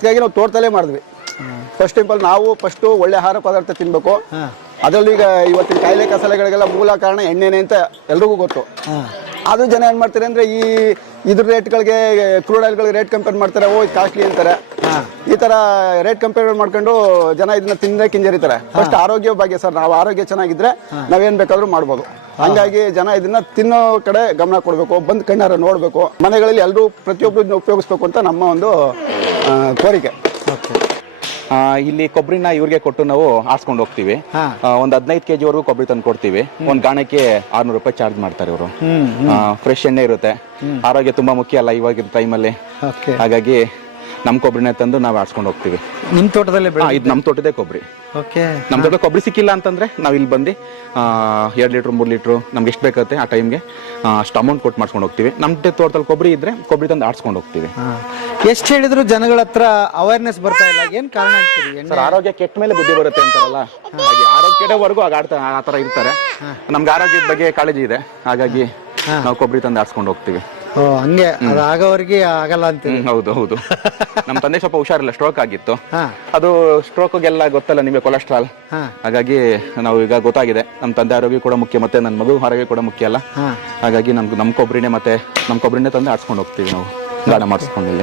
ಹೀಗಾಗಿ ನಾವು ತೋಟದಲ್ಲೇ ಮಾಡಿದ್ವಿ. ಫಸ್ಟ್ ಟೆಂಪಲ್ ನಾವು ಒಳ್ಳೆ ಆಹಾರ ಪದಾರ್ಥ ತಿನ್ಬೇಕು. ಅದರಲ್ಲೂ ಈಗ ಇವತ್ತಿನ ಕಾಯಿಲೆ ಕಸಲೆಗಳಿಗೆಲ್ಲ ಮೂಲ ಕಾರಣ ಎಣ್ಣೆನೆ ಅಂತ ಎಲ್ರಿಗೂ ಗೊತ್ತು. ಅದು ಜನ ಏನ್ ಮಾಡ್ತಾರೆ ಅಂದ್ರೆ ಇದ್ರ ರೇಟ್ಗಳಿಗೆ ಕ್ರೂಡ್ ಆಯಿಲ್ಗಳಿಗೆ ರೇಟ್ ಕಂಪೇರ್ ಮಾಡ್ತಾರೆ. ಇದು ಕಾಸ್ಟ್ಲಿ ಅಂತಾರೆ. ಈ ತರ ರೇಟ್ ಕಂಪೇರ್ ಮಾಡ್ಕೊಂಡು ಜನ ಇದನ್ನ ತಿಂದ್ರೆ ಹಿಂಜರಿತಾರೆ. ಫಸ್ಟ್ ಆರೋಗ್ಯ ಬಗ್ಗೆ ಸರ್, ನಾವು ಆರೋಗ್ಯ ಚೆನ್ನಾಗಿದ್ರೆ ನಾವೇನ್ ಬೇಕಾದ್ರೂ ಮಾಡ್ಬೋದು. ಹಂಗಾಗಿ ಜನ ಇದನ್ನ ತಿನ್ನೋ ಕಡೆ ಗಮನ ಕೊಡ್ಬೇಕು, ಬಂದ್ ಕಣ್ಣಾರ ನೋಡ್ಬೇಕು, ಮನೆಗಳಲ್ಲಿ ಎಲ್ಲರೂ ಪ್ರತಿಯೊಬ್ರು ಇದನ್ನ ಉಪಯೋಗಿಸ್ಬೇಕು ಅಂತ ನಮ್ಮ ಒಂದು ಕೋರಿಕೆ. ಇಲ್ಲಿ ಕೊಬ್ಬರಿನ ಇವ್ರಿಗೆ ಕೊಟ್ಟು ನಾವು ಆಡ್ಸ್ಕೊಂಡು ಹೋಗ್ತೀವಿ. ಒಂದ್ 15 kg ವರೆಗೂ ಕೊಬ್ಬರಿ ತಂದು ಕೊಡ್ತೀವಿ. ಒಂದ್ ಗಾಣಕ್ಕೆ 600 ರೂಪಾಯಿ ಚಾರ್ಜ್ ಮಾಡ್ತಾರೆ ಇವರು. ಫ್ರೆಶ್ ಎಣ್ಣೆ ಇರುತ್ತೆ. ಆರೋಗ್ಯ ತುಂಬಾ ಮುಖ್ಯ ಅಲ್ಲ ಇವಾಗಿನ ಟೈಮಲ್ಲಿ. ಹಾಗಾಗಿ ನಮ್ ಕೊಬ್ಬರಿನೇ ತಂದು ನಾವು ಆಡ್ಸ್ಕೊಂಡು ಹೋಗ್ತೀವಿ. ನಿಮ್ ತೋಟದಲ್ಲೇ ಇದು ನಮ್ ತೋಟದೇ ಕೊಬ್ಬರಿ. ನಮ್ ತೋಟ ಕೊಬ್ಬರಿ ಸಿಕ್ಕಿಲ್ಲ ಅಂತಂದ್ರೆ ನಾವ್ ಇಲ್ಲಿ ಬಂದು 2 ಲೀಟ್ರ್ 3 ಲೀಟ್ರು ನಮ್ಗೆ ಎಷ್ಟು ಬೇಕಾಗುತ್ತೆ ಆ ಟೈಮ್ಗೆ ಅಷ್ಟು ಅಮೌಂಟ್ ಕೊಟ್ಟು ಮಾಡ್ಸ್ಕೊಂಡು ಹೋಗ್ತೀವಿ. ನಮ್ ತೋಟದಲ್ಲಿ ಕೊಬ್ಬರಿ ಇದ್ರೆ ಕೊಬ್ಬರಿ ತಂದು ಆಡ್ಸ್ಕೊಂಡು ಹೋಗ್ತೀವಿ. ಎಷ್ಟು ಹೇಳಿದ್ರು ಜನಗಳ ಹತ್ರ ಅವೇರ್ನೆಸ್ ಬರ್ತಾ ಇಲ್ಲ, ಏನ್ ಕಾರಣ ಅಂತೀರಿ? ಸರ್, ಆರೋಗ್ಯ ಕೆಟ್ಟ ಮೇಲೆ ಬುದ್ಧಿ ಬರುತ್ತೆ ಅಂತಾರಲ್ಲ, ಹಾಗೆ ಆರೋಗ್ಯ ಕೆಡವರೆಗೂ ಆ ತರ ಇರ್ತಾರೆ. ನಮ್ಗೆ ಆರೋಗ್ಯದ ಬಗ್ಗೆ ಕಾಳಜಿ ಇದೆ, ಹಾಗಾಗಿ ನಾವು ಕೊಬ್ಬರಿ ತಂದು ಆಡ್ಸ್ಕೊಂಡು ಹೋಗ್ತೀವಿ. ಹಂಗೆ ಅದಾಗವರೆಗೆ ಆಗಲ್ಲ ಅಂತೀವಿ. ಹೌದು ಹೌದು. ನಮ್ ತಂದೆ ಸ್ವಲ್ಪ ಹುಷಾರಿಲ್ಲ, ಸ್ಟ್ರೋಕ್ ಆಗಿತ್ತು. ಅದು ಸ್ಟ್ರೋಕ್ಗೆಲ್ಲ ಗೊತ್ತಲ್ಲ ನಿಮಗೆ, ಕೊಲೆಸ್ಟ್ರಾಲ್. ಹಾಗಾಗಿ ನಾವು ಈಗ ಗೊತ್ತಾಗಿದೆ ನಮ್ ತಂದೆ ಆರೋಗ್ಯ ಕೂಡ ಮುಖ್ಯ, ಮತ್ತೆ ನನ್ನ ಮಗು ಆರೋಗ್ಯ ಕೂಡ ಮುಖ್ಯ ಅಲ್ಲ. ಹಾಗಾಗಿ ನಮ್ ಕೊಬ್ಬರಿನೇ ತಂದು ಆಡ್ಸ್ಕೊಂಡು ಹೋಗ್ತೀವಿ ನಾವು ಗಾಣ ಮಾಡಿಸ್ಕೊಂಡಿಲ್ಲ.